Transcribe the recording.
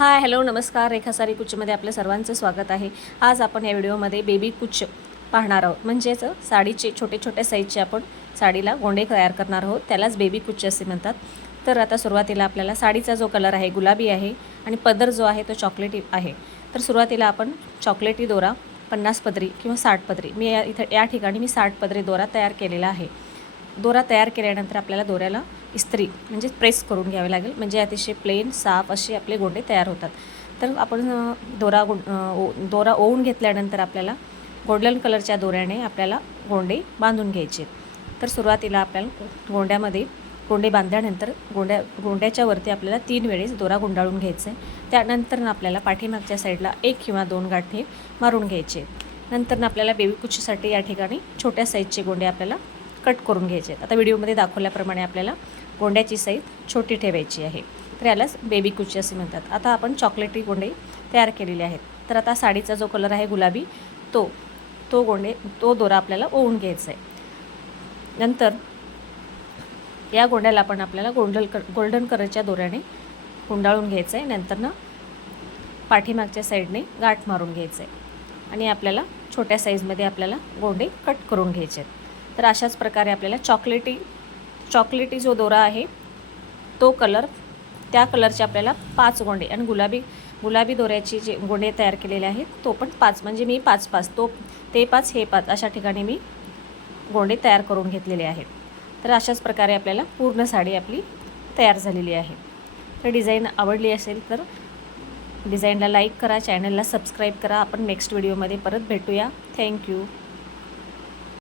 Hi hello नमस्कार. रेखा सारी कुचमध्ये आपल्या सर्वांचं स्वागत आहे. आज आपण या व्हिडिओमध्ये बेबी कुच पाहणार आहोत. म्हणजेच साडीचे छोटे छोटे साईजचे आपण साडीला गोंडे तयार करणार आहोत. त्यालाच बेबी कुच असे म्हणतात. तर आता सुरुवातीला आपल्याला साडीचा जो कलर आहे गुलाबी आहे आणि पदर जो आहे तो चॉकलेटी आहे. तर सुरुवातीला आपण चॉकलेटी दोरा 50 पदरी किंवा 60 पदरी मी या ठिकाणी मी 60 पदरी दोरा तयार केलेला आहे. दोरा तयार केल्यानंतर आपल्याला दोऱ्याला इस्त्री म्हणजे प्रेस करून घ्यावे लागेल, म्हणजे अतिशय प्लेन साफ असे आपले गोंडे तयार होतात. तर आपण दोरा ओवून घेतल्यानंतर आपल्याला गोल्डन कलरच्या दोऱ्याने आपल्याला गोंडे बांधून घ्यायचे. तर सुरुवातीला आपल्याला गोंडे बांधल्यानंतर गोंड्याच्या वरती आपल्याला 3 वेळेस दोरा गुंडाळून घ्यायचा आहे. त्यानंतर आपल्याला पाठीमागच्या साईडला 1 किंवा 2 गाठी मारून घ्यायचे. नंतर आपल्याला बेबी कुचीसाठी या ठिकाणी छोट्या साईजचे गोंडे आपल्याला कट करून घ्यायचे आहेत. आता व्हिडिओमध्ये दाखवल्याप्रमाणे आपल्याला गोंड्याची साईज छोटी ठेवायची आहे. तर यालाच बेबी कुची असे म्हणतात. आता आपण चॉकलेटी गोंडे तयार केलेले आहेत. तर आता साडीचा जो कलर आहे गुलाबी तो दोरा आपल्याला ओवून घ्यायचा आहे. नंतर या गोंड्याला पण आपल्याला गोल्डन कलरच्या दोऱ्याने गुंडाळून घ्यायचं आहे. नंतर पाठीमागच्या साईडने गाठ मारून घ्यायचं आहे आणि आपल्याला छोट्या साईजमध्ये आपल्याला गोंडे कट करून घ्यायचे आहेत. तर अशाच प्रकारे आपल्याला चॉकलेटी जो दोरा आहे तो कलर, त्या कलरचे आपल्याला 5 गोंडे आणि गुलाबी दोऱ्याचे जे गोंडे तयार केलेले आहेत तो पण 5, म्हणजे मी 5 ते 5 हे 5 अशा ठिकाणी मी गोंडे तयार करून घेतलेले आहेत. तर अशाच प्रकारे आपल्याला पूर्ण साडी आपली तयार झालेली आहे. तर डिझाईन आवडली असेल तर डिझाईनला लाईक करा, चॅनलला सबस्क्राईब करा. आपण नेक्स्ट व्हिडिओमध्ये परत भेटूया. थँक्यू.